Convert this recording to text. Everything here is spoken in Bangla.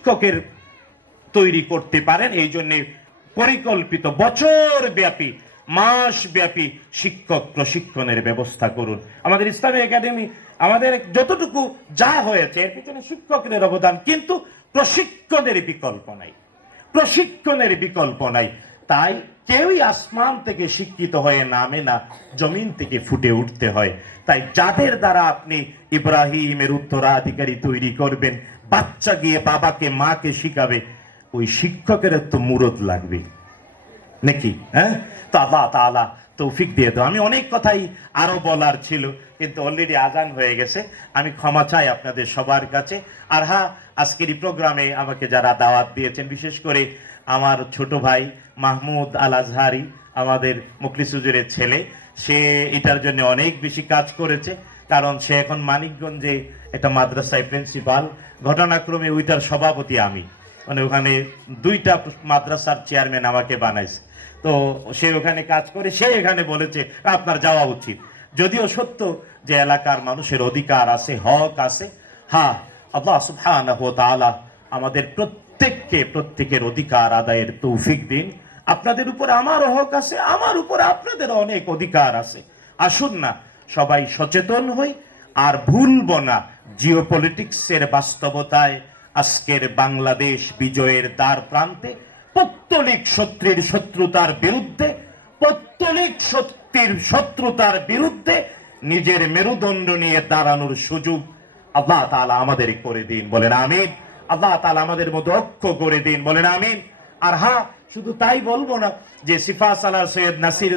শিক্ষকের তৈরি করতে পারেন, এই জন্য পরিকল্পিত বছর ব্যাপী মাস ব্যাপী শিক্ষক প্রশিক্ষণের ব্যবস্থা করুন। আমাদের ইসলামী একাডেমি, আমাদের যতটুকু যা হয়েছে, এর পিছনে শিক্ষকদের অবদান, কিন্তু প্রশিক্ষণের বিকল্প নাই। প্রশিক্ষণের বিকল্প নাই। তাই কেউই আসমান থেকে শিক্ষিত হয়ে নামে না, জমিন থেকে ফুটে উঠতে হয়। তাই যাদের দ্বারা আপনি ইব্রাহিমের উত্তরাধিকারী তৈরি করবেন, বাচ্চা গিয়ে বাবাকে, মাকে শিখাবে, ওই শিক্ষকের তো মুরত লাগবে। নাকি? হ্যাঁ? তো আল্লাহ তাআলা তৌফিক দিয়ে দাও। আমি অনেক কথাই আরও বলার ছিল, কিন্তু অলরেডি আজান হয়ে গেছে। আমি ক্ষমা চাই আপনাদের সবার কাছে। আর হ্যাঁ আজকের এই প্রোগ্রামে আমাকে যারা দাওয়াত দিয়েছেন, বিশেষ করে আমার ছোট ভাই মাহমুদ আল আজহারি আমাদের মুখলিস হুজুরের ছেলে। সে এটার জন্য অনেক বেশি কাজ করেছে, কারণ সে এখন মানিকগঞ্জে একটা মাদ্রাসায় প্রিন্সিপাল ঘটনাক্রমে ওইটার সভাপতি আমি। মানে ওখানে দুইটা মাদ্রাসার চেয়ারম্যান আমাকে বানাইছে। তো সে ওখানে কাজ করে, সে এখানে বলেছে, আপনার যাওয়া উচিত। যদিও সত্য যে এলাকার মানুষের অধিকার আছে, হক আছে। হ্যাঁ আল্লাহ সুবহানাহু ওয়া আমাদের প্রত্যেককে প্রত্যেকের অধিকার আদায়ের তৌফিক দিন। আপনাদের উপর আমারও হক আছে, আমার উপর আপনাদের অনেক অধিকার আছে। আসুন না, সবাই সচেতন হই, আর ভুলব না জিও পলিটিক্সের বাস্তবতায় আজকের বাংলাদেশ বিজয়ের দ্বার প্রান্তে পত্তলিক শত্রুর শত্রুতার বিরুদ্ধে, পত্তলিক শক্তির শত্রুতার বিরুদ্ধে নিজের মেরুদণ্ড নিয়ে দাঁড়ানোর সুযোগ আল্লাহ তাআলা আমাদের করে দিন, বলেন আমিন। আল্লাহ তাআলা আমাদের মধ্যে ঐক্য করে দিন, বলেন আমিন। আর হ্যাঁ শুধু তাই বলব না যে সিফা সালা সৈয়দ নাসির